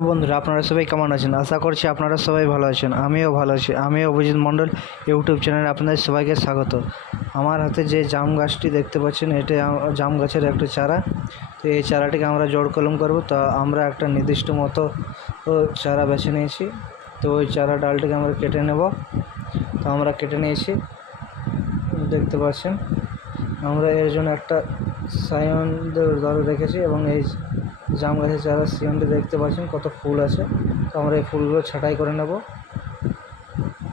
বন্ধুরা, আপনারা সবাই কেমন আছেন? আশা করছি আপনারা সবাই ভালো আছেন। আমিও ভালো আছি। আমি অভিজিৎ মণ্ডল ইউটিউব চ্যানেলে আপনাদের সবাইকে স্বাগত। আমার হাতে যে জাম গাছটি দেখতে পাচ্ছেন, এটা জাম গাছের একটা চারা। তো এই চারাটিকে আমরা জোড় কলম করব। তো আমরা একটা নির্দিষ্ট মতো চারা বেছে নিয়েছি। তো ওই চারা ডালটিকে আমরা কেটে নেব। তো আমরা কেটে নিয়েছি, দেখতে পাচ্ছেন। আমরা এর জন্য একটা সায়ন ধরে রেখেছি এবং এই জাম গাছের চারা সিয়নটি দেখতে পাচ্ছেন কত ফুল আছে। তো আমরা এই ফুলগুলো ছাঁটাই করে নেব।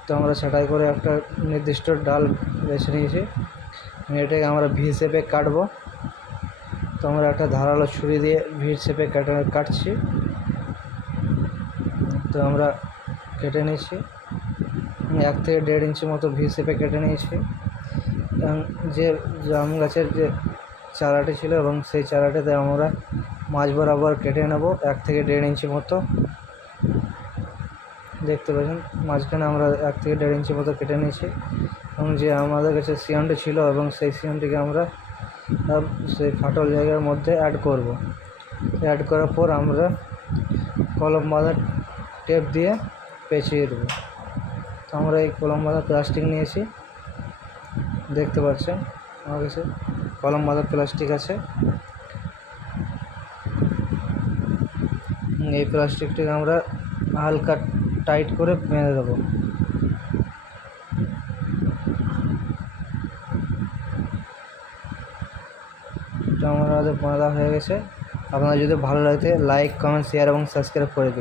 তো আমরা ছাঁটাই করে একটা নির্দিষ্ট ডাল বেছে নিয়েছি। এটাকে আমরা ভি শেপে কাটবো। তো আমরা একটা ধারালো ছুরি দিয়ে ভি শেপে কাটছি। তো আমরা কেটে নিয়েছি 1 থেকে 1.5 ইঞ্চি মতো ভি শেপে কেটে নিয়েছি। এবং যে জাম গাছের যে চারাটি ছিল এবং সেই চারাটিতে আমরা মাঝ বরাবর কেটে নেব 1 থেকে 1.5 ইঞ্চি মতো। দেখতে পাচ্ছেন মাঝখানে আমরা 1 থেকে 1.5 ইঞ্চি মতো কেটে নিয়েছি। এবং যে আমাদের কাছে সিয়নটি ছিল এবং সেই সিয়নটিকে আমরা সেই ফাটল জায়গার মধ্যে অ্যাড করব। অ্যাড করার পর আমরা কলম বাঁধা টেপ দিয়ে পেঁচিয়ে দেবো। তো আমরা এই কলম বাঁধা প্লাস্টিক নিয়েছি, দেখতে পাচ্ছেন আমার কাছে কলম বাঁধা প্লাস্টিক আছে। এই প্লাস্টিকটিকে আমরা হালকা টাইট করে বেঁধে দেবো। তো আমাদের বাঁধা হয়ে গেছে। আপনারা যদি ভালো লাগে লাইক, কমেন্ট, শেয়ার এবং সাবস্ক্রাইব করে দিন।